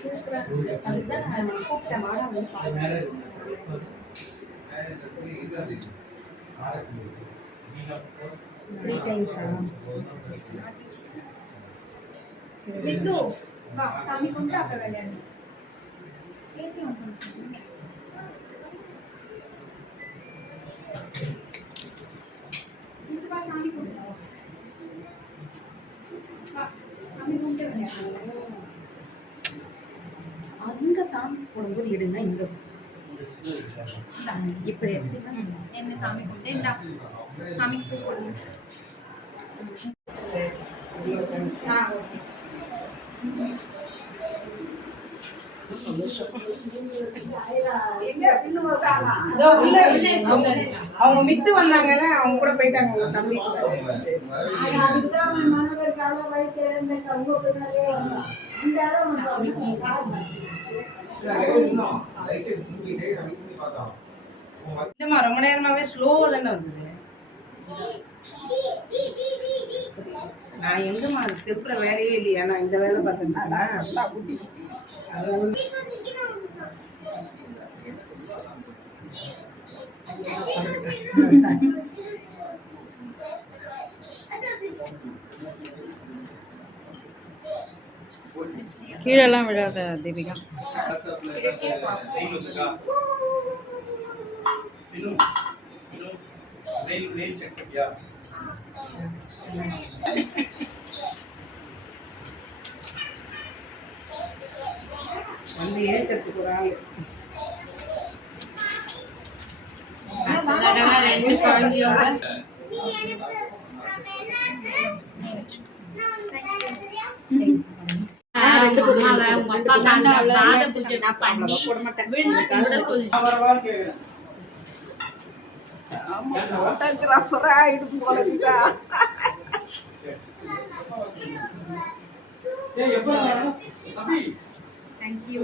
சூப்பரா இருக்கு. அதுதான் நான் கூப்பிட்டேன் வாடா வந்து பாருங்க. த்ரீ டைம்ஸா? வித்து வா சாமி கும்பிட்டு அப்புறம் விளையாடு. ஏசி ஆன் பண்ணுங்க. இந்த வா சாமி கும்பிட்டு வா சாமி கும்பிட்டு விளையாடு. அங்க சாமி போடும்போது எடுங்க இங்க இப்படி எடுத்துதான் என்ன சாமி கும்பிட்டு இந்த சாமிக்கு போடுங்க. அவங்க மித்து வந்தாங்கல்ல அவங்க கூட போயிட்டாங்க தம்பி இல்லம்மா ரொம்ப நேரமாவே ஸ்லோவா தானே வந்தது. நான் எங்கம்மா திருப்புற வேலையே இல்லையா, நான் இந்த வேலை பார்த்தேன்னா குட்டி கீழெல்லாம் விழாத தீபிகா. வந்து ஏற்கிறதுக்கு ஒரு ஆள் Thank you.